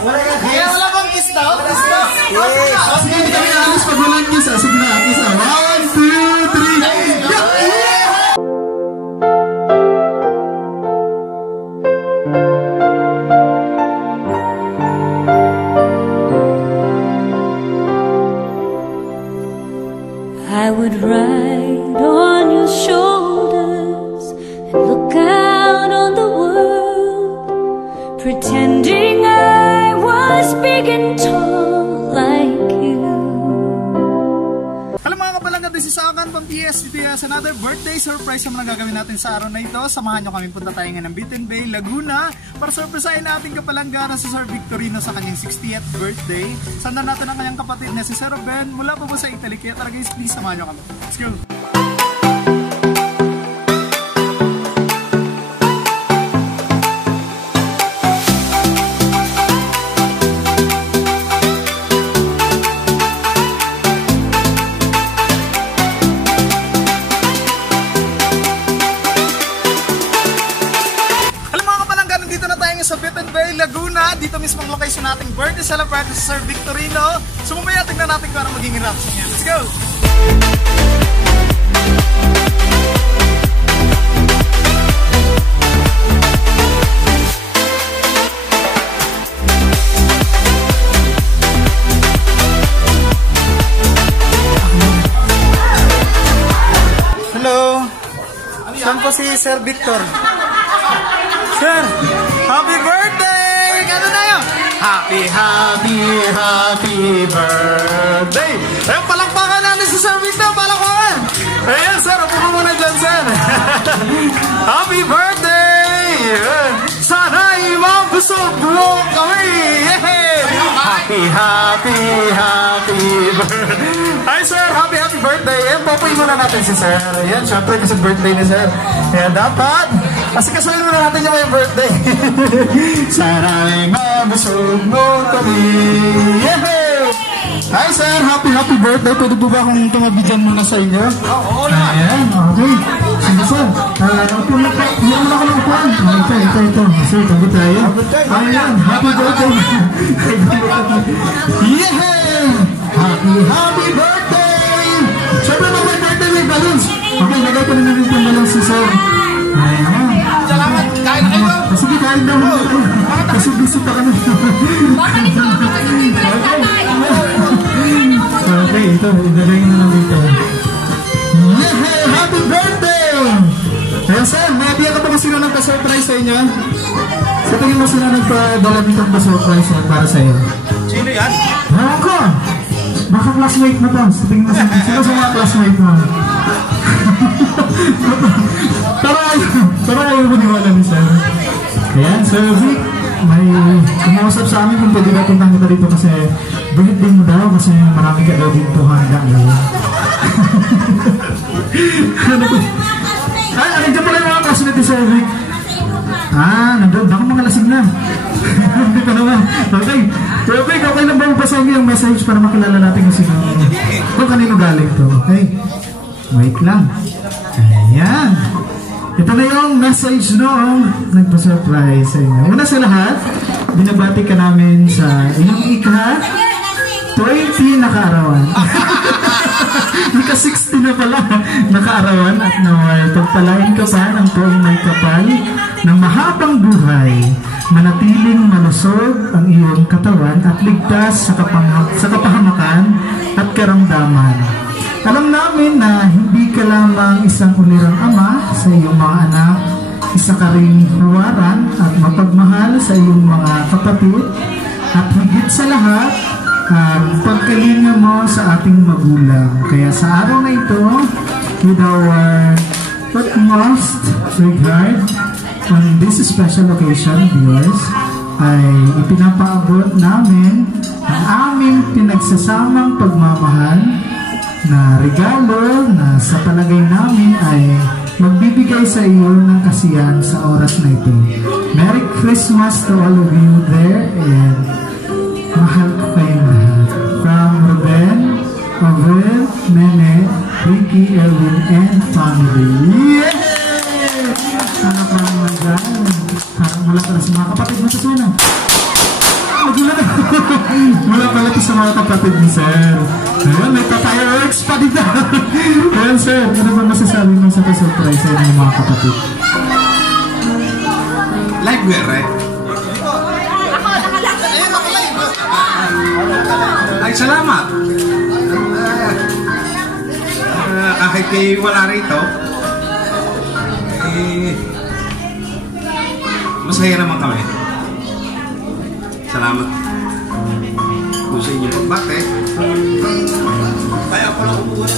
Wala bang kiss daw? Kiss daw? Yes! Sige, hindi kami naalis pag walang kiss. Sige na, kiss. 1, 2, 3. I would ride on your shoulders and look out on the world, pretending I was big and tall like you. Alam mga kapalangga, this is Akan from PSDPS. Another birthday surprise naman ang gagawin natin sa araw na ito. Samahan nyo kami, punta tayo nga ng Bitin Bay, Laguna para surprisein natin kapalangga na si Sir Victorino sa kanyang 60th birthday. Sanda natin ang kanyang kapatid na si Sir Ben mula pa po sa Italy. Kaya talaga guys, please samahan nyo kami. Let's go! Sa Bitin Bay, Laguna, dito mismo ang location nating birthday celebration sa Sir Victorino. So mamaya tignan natin kung ano magiging reaction niya. Let's go! Hello! Saan po si Sir Victor? Sir, happy birthday! Kano tayo? Happy birthday! Ayun, palakpakan natin si Sir Victor, palakpakan! Ayan, sir, upo ka muna dyan, sir! Happy birthday! Sana'y mabusog mo kami! Happy birthday! Hi, sir! Happy birthday! Ayan, popoy muna natin si sir. Ayan, syempre kasi birthday ni sir. Ayan, dapat kasi kasuhin muna natin yung may birthday. Sana'y mabusog mo kami. Yehey! Hi sir, happy birthday. Pwede po ba akong tumabidyan muna sa inyo? Oo na. Ayan, okay. Sige sir, upo na po. Iyan mo na ako ng upuan. Ito. Sir, tabi tayo. Ayan, happy birthday. Yehey! Happy birthday! Siyempre na may birthday, may balloons. Okay, lagay ko na natin yung balloons si sir. Ayan. Salamat, kain na kayo. Sige, kain daw mo. Kasi busy pa kami. Okay, ito. Idalagin na lang dito. Yehey! Happy birthday! Ayan sir, nabiya ka pa kung sino nagpa-surprise sa inyo? Sa tingin mo sino nagpa-dala nitong pa-surprise para sa iyo? Sino yan? Ako! Baka classmate mo to. Sa tingin mo sino sa mga classmate mo? Para ayaw mo niwala ni sir. Ayan, Sir Vic, may kumausap sa amin kung pwede na puntahan kita dito kasi birthday mo daw kasi marami ka daw dito handa ngayon. Ay, nandiyan pala yung mga classmate ni Sir Vic. Nandun, baka mga lasing na. Hindi pa naman. Okay, Sir Vic, okay lang ba magpasahin yung message para makilala natin kung kanino galing to, okay? Wait lang. Ayan. Ito na yung message noong nagpa-surprise sa inyo. Una sa lahat, binabati ka namin sa inyong ika-20 na kaarawan. Ika-60 na pala na kaarawan at naway pagpalain ka pa ng tuwang may kapal ng mahabang buhay, manatiling malusog ang iyong katawan at ligtas sa kapahamakan at karamdaman. Alam namin na hindi ka lamang isang ulirang ama sa iyong mga anak, isa ka ring huwaran at mapagmahal sa iyong mga kapatid, at higit sa lahat, pagkalinga mo sa ating magulang. Kaya sa araw na ito, with our utmost regard on this special occasion, viewers, ay ipinapaabot namin ang aming pinagsasamang pagmamahal na regalo na sa palagay namin ay magbibigay sa iyo ng kasiyahan sa oras na ito. Merry Christmas to all of you there, and mahal ko kayong lahat. From Ruben, Ovel, Nene, Ricky, Elvin, and family. Yay! Sana pa naman dyan. Mula ka na sa mga kapatid mo sa suna. Magulat sa mga kapatid ni Sir. Ayan, may pa-fireworks pa dito. Ayan, Sir, ano ba masasabi mo sa surprise sa ng mga kapatid? Live wear, right? Ay, salamat. Kahit kayo wala rito, masaya naman kami. Salamat kung sa inyong pagbate. Kaya ako lang umuha.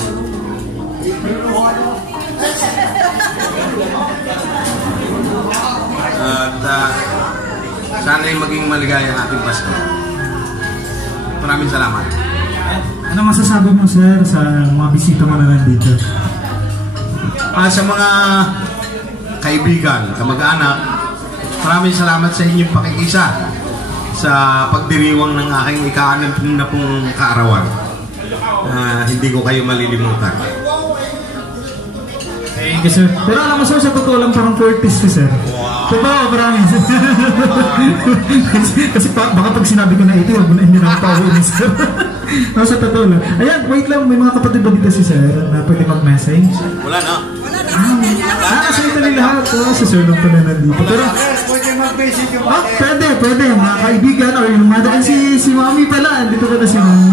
At sana'y maging maligaya ang ating Pasko. Maraming salamat. Ano masasabi mo, Sir, sa mga bisita mo na nandito? Sa mga kaibigan, kamag-anak, maraming salamat sa inyong pakikisa sa pagdiriwang ng aking ika-60 na pong kaarawan. Hindi ko kayo malilimutan. Thank you, Sir. Pero alam mo, Sir, sa totoo lang parang 40s si Sir. Totoo, promise. Kasi baka pag sinabi ko na ito, hindi na ako ni Sir. No, sa totoo lang. Ayan, wait lang, may mga kapatid ba dito si Sir na pwede mag-message? Wala na. Kasi ito nila lahat. Si Sir lang pala nandito. Pero, pwede. Mga kaibigan or yung mother. Si Mami pala. Dito ko na si Mami.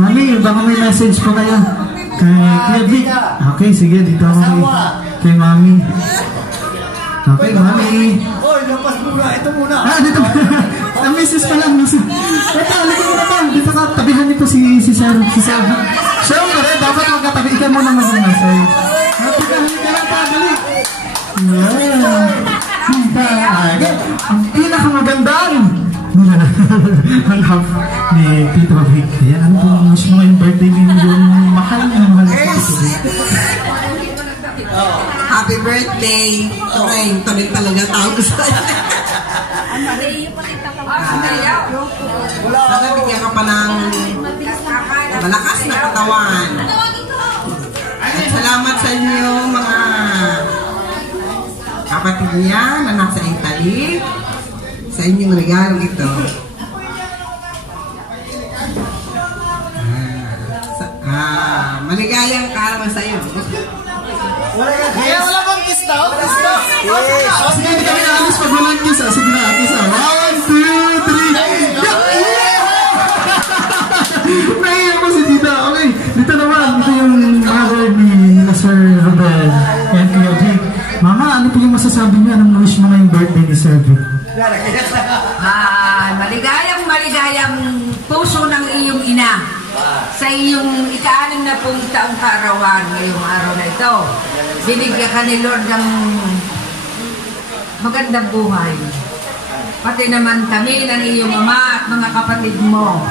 Mami, baka may message pa kayo. Kay Vic. Okay, sige. Dito ako kay Mami. Okay, Mami. Oy, lapas muna. Ito muna. Dito muna. Ang misis pa lang. Ito, halika mo na pa. Dito ka, tabihan niyo po si Sarah. Si Sarah. Siyempre, dapat magkatabi ka muna mag-message. Halika lang pa, balik. Ang pinakamagandang ang half ni Tito Vic. Ayan, ano po wish mo ngayong birthday ni yung mahal na mahal na Tito Vic? Happy birthday! Tuloy talaga tao ko sa'yo. Sana bigyan ka pa ng malakas na katawan. At salamat sa inyo mga kapatid niya na nasa Italy sa inyong regalo ito. Maligayang kaarawan sa iyo. Wala bang kiss daw? Sige, hindi kami naalis pag walang kiss. Sige na, kiss. 1, 2, 3. Naiiyak ko si Tita. Okay, dito naman. Ito yung mother ni Sir Robert and Kuya Vic. Mama, ano po yung masasabi niya? Anong wish mo ngayong birthday ni Sir Vic? Maligayang puso ng iyong ina sa iyong ika-60 taong kaarawan ngayong araw na ito. Binigyan ka ni Lord ng magandang buhay. Pati naman kami ng iyong ama at mga kapatid mo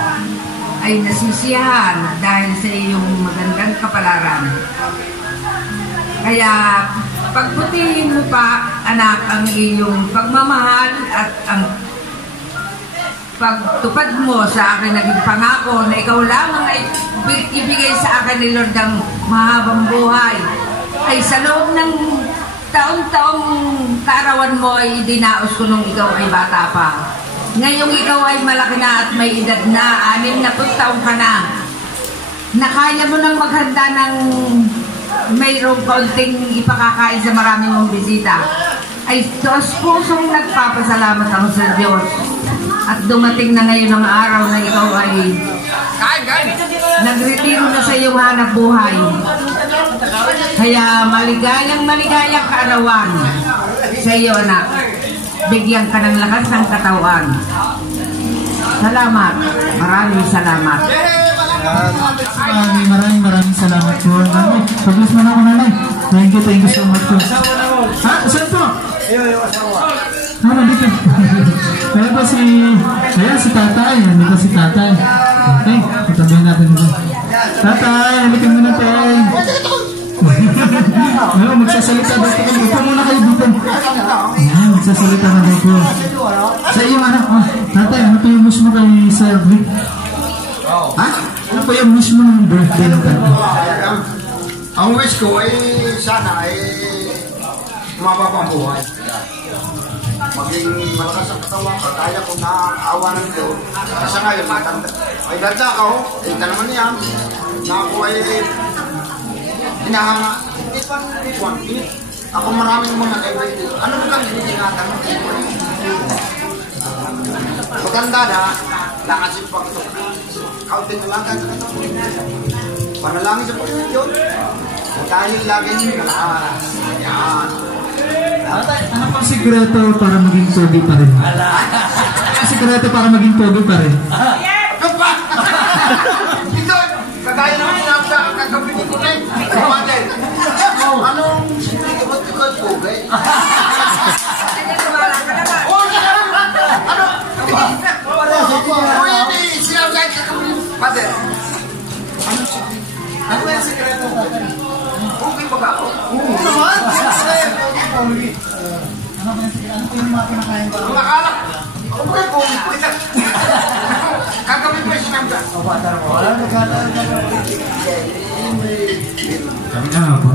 ay nasisiyahan dahil sa iyong magandang kapalaran. Kaya pagputihin mo pa, anak, ang iyong pagmamahal at ang pagtupad mo sa akin naging pangako na ikaw lamang ay ibigay sa akin ni Lord ng mahabang buhay. Ay sa loob ng taon-taong kaarawan mo ay dinaos ko nung ikaw ay bata pa. Ngayong ikaw ay malaki na at may edad na, 60 taong ka na. Nakaya mo nang maghanda ng mayroong kaunting ipakakain sa maraming mong bisita. Ay pusong nagpapasalamat ako sa Diyos. At dumating na ngayon ang araw na ikaw ay nagretiro na sa iyong hanap buhay. Kaya maligayang kaarawan sa iyo, anak. Bigyan ka ng lakas ng katawan. Salamat. Maraming salamat. Maraming salamat po. Pag-bless mo na ako, nanay. Thank you so much po. Saan po? Dito. Ayan po si tatay. Nandito si tatay. Okay, tatabihin natin dito. Tatay, nandito mo na tayo. Magsasalita daw po kami. Upo muna kayo dito. Ayan, magsasalita na daw po. Sa iyong anak, tatay, ano po yung wish mo kay Sir Vic? Ano po yung wish mo ng birthday ng tatay? Ang wish ko ay sana ay mababang buhay. maging malakas ang katawan ka, kaya kung naaawa ng Diyos. Kasi ngayon, matanda. Ay ganda ako, ito naman yan, na ako ay hinahanga. Ako maraming muna kay Brady. Ano mo kang hiningatan mo? Maganda na, lakasin pa ito. Kauntin na lang kahit sa katawan. Panalangin sa Panginoon yun. Dahil laging malakas. Yan. Ano pang sikreto para maging pogi pa rin? Ano sikreto para maging pogi pa rin? Ito pa! Ito! Kagaya naman sinabi sa kagabi ni Kunay. Kumatin. Anong ba't ikaw pogi? Ano? Kuya ni sinabi kahit kagabi. Pate. Ano yung sikreto pa rin? Okay ba ka ako? Oo naman! Ano ba yung mga kinakain ba? Mga kalak! Ako ba yung pumit? Kagabi ko yung sinabi ka.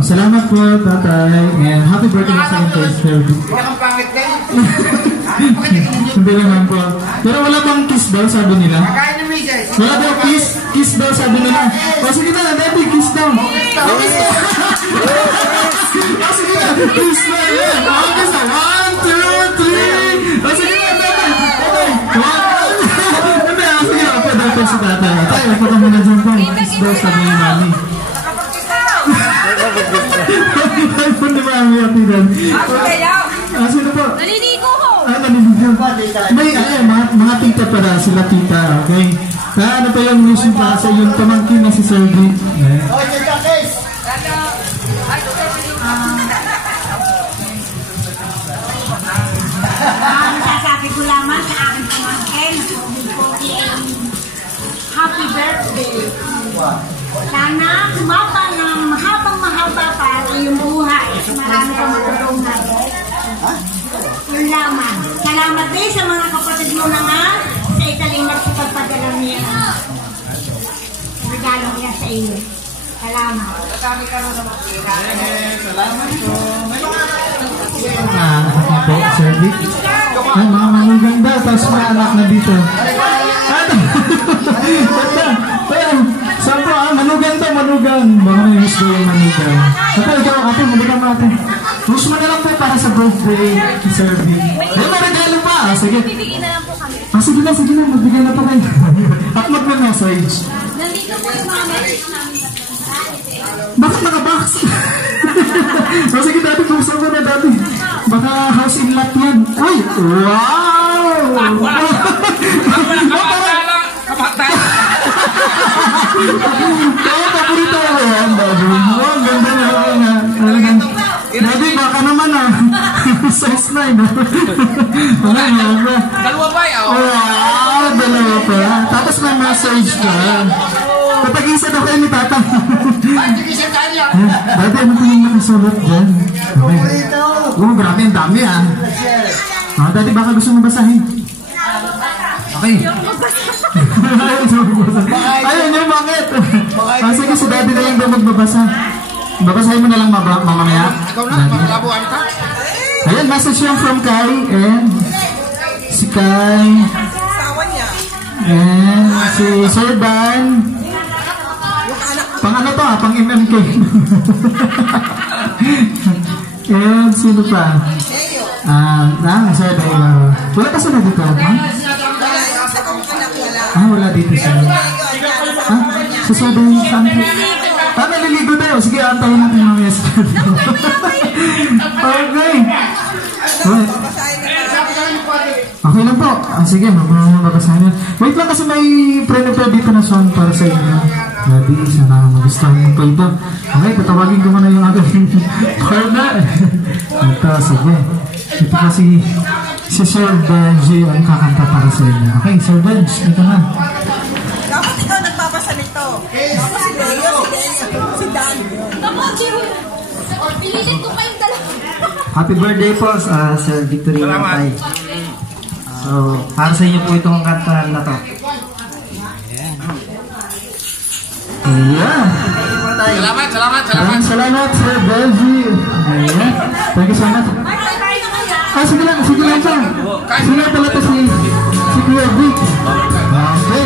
Salamat po, tatay. And happy birthday sa akin kay Sir. Hindi kang pangit kayo. Hindi naman po. Pero wala bang kiss daw, sabi nila? Kakain ni Mrs. Wala daw kiss daw, sabi nila. O sige na, dati kiss daw. Kiss daw. O sige na, kiss na yan. O kiss na, 1, 2, 3. O sige na, dati. Hindi, o sige na, pwede ito si tatay. Tay, wala ka muna dyan po. Kiss daw, sabi ni mami. Nakapag-kiss ni mami at ilan. Sino po? Naliligo ko! Naliligo. May mga tita pala, sila tita, okay? Ano pa yung news para sa yung pamangkin na si Sir Vic? Masasabi ko lamang sa aking pamangkin, happy birthday. Sana kumapa ng mahabang-mahaba pa ang iyong buhay. Marami kang matulungan. Yun lamang. Salamat din sa mga kapatid mo naman sa italing nagsipagpadala niya. Regalo niya sa iyo. Salamat. Salamat po. Po, Sir Vic. Ay, mga manugang daw, tapos mga anak na dito. Ano? Saan po, manugang to, manugang. Baka may wish daw yung manugang. Ikaw, ate, manugang mo ate. Wish mo na lang po para sa birthday ni Sir Vic. Ay, maragalo pa. Sige. Bibigyan na lang po kami. Sige na, magbigay na pa kayo. At mag-message. Nandito po yung mga message namin sa Bakit naka-box? Sige dati, buksan ko na dati. Baka house in lot yan. Ay! Wow! Kaya paborito ko yan, baby. Ang ganda na. Baby, baka naman size 9. Dalawa ba yun? Wow! Dalawa pa. Tapos may message ka. Patag-isa daw kayo ni Tata. Pag-isa tayo. Dati, ano po yung nakasulat dyan? Oo, grabe, ang dami Dati, baka gusto mo basahin? Okay. Ayun yung bakit? Sige, si Daddy na lang daw magbabasa. Babasahin mo na lang mamamaya. Ikaw na, makalabuan ka. Ayun, message yan from Kai and si Kai and si Sir Dan. Pang ano to pang MMK. And sino pa? Sir Dan. Wala pa sila dito? Wala dito sila. Si Sir Dan country. Naliligo tayo. Sige, antayin natin mga yes. Okay. Okay lang po. Sige, mababasahin yan. Wait lang kasi may pre-prepare dito na song para sa inyo. Daddy, sana magustuhan mo pa ito. Okay, tatawagin ko muna yung aking partner. Ito, sige. Ito kasi si Sir Benji ang kakanta para sa inyo. Okay, Sir Benji, ito na. Dapat ikaw nagbabasa nito. Dapat si Leo, si Dan. Pilitin ko kayong dalawa. Happy birthday po sa Sir Victorino Tay. So, para sa inyo po itong kanta na to. Ayan. Salamat. Salamat, Sir Benji. Ayan. Thank you so much. Sige lang po. Sino pala to si Kuya Vic? Okay.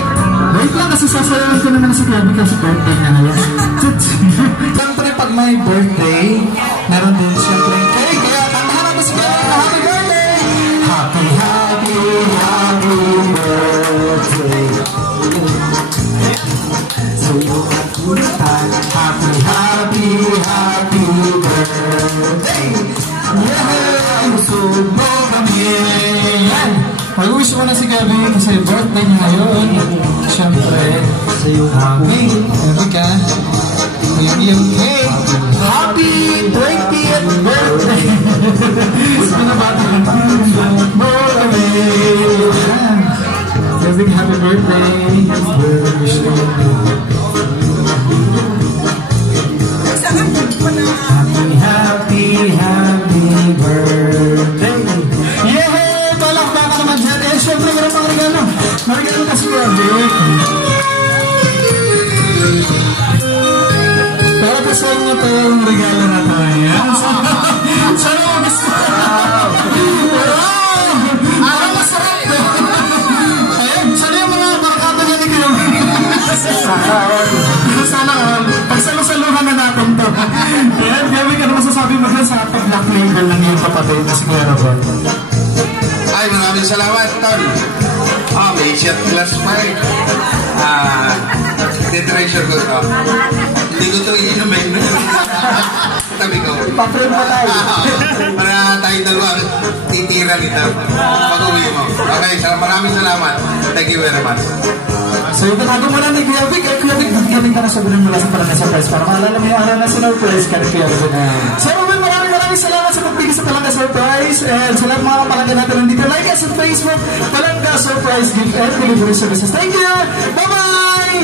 Wait lang kasi sasayawan ko naman si Kuya Vic kasi birthday na ngayon. Siyempre pag may birthday, meron din siyempre cake. Kaya kantahan natin si Kuya Vic na happy birthday! Happy birthday! So you have good time. Happy birthday! Yeah! So mo kami! Mag-wish mo na si Gabi kasi birthday niya ngayon. Siyempre, sa iyo happy. Happy ka. Yung cake. Happy 20th birthday! Gusto na ba ito? Mo kami! Gabi, happy birthday! Wish ko yun. Happy birthday! Yehey! Palakpakan ka naman dyan. Eh, syempre, meron pang regalo. Marigalo na si Gabi. Para po sa inyo ito yung regalo na ito. Ayan. Sana mo gusto. Wow! Parang masarap ito. Ayan. Sana yung mga barkada niya ni Gabi. Sana pagsalusaluhan na natin ito. Ayan, Gabi, ano masasabi mo dyan sa pag-black label lang yung kapatid na si Kuya Rabon? Ay, maraming salamat, Tol. May shot glass pa eh. Treasure ko ito. Hindi ko ito iinumin. Tabi ko. Pa-frame mo tayo. Para tayo dalawa titira nito. Pag-uwi mo. Okay, maraming salamat. Thank you very much. So yung tatago mo na ni Kuya Vic, Kuya Vic, galing ka na sabihin mo lang sa Palangga Surprise para maalala mo yung araw na sinurprise ka ni Kuya Vic. So maraming salamat sa pagbigay sa Palangga Surprise and sa lahat mga Palangga natin nandito. Like us on Facebook, Palangga Surprise Gift and Delivery Services. Thank you! Bye-bye!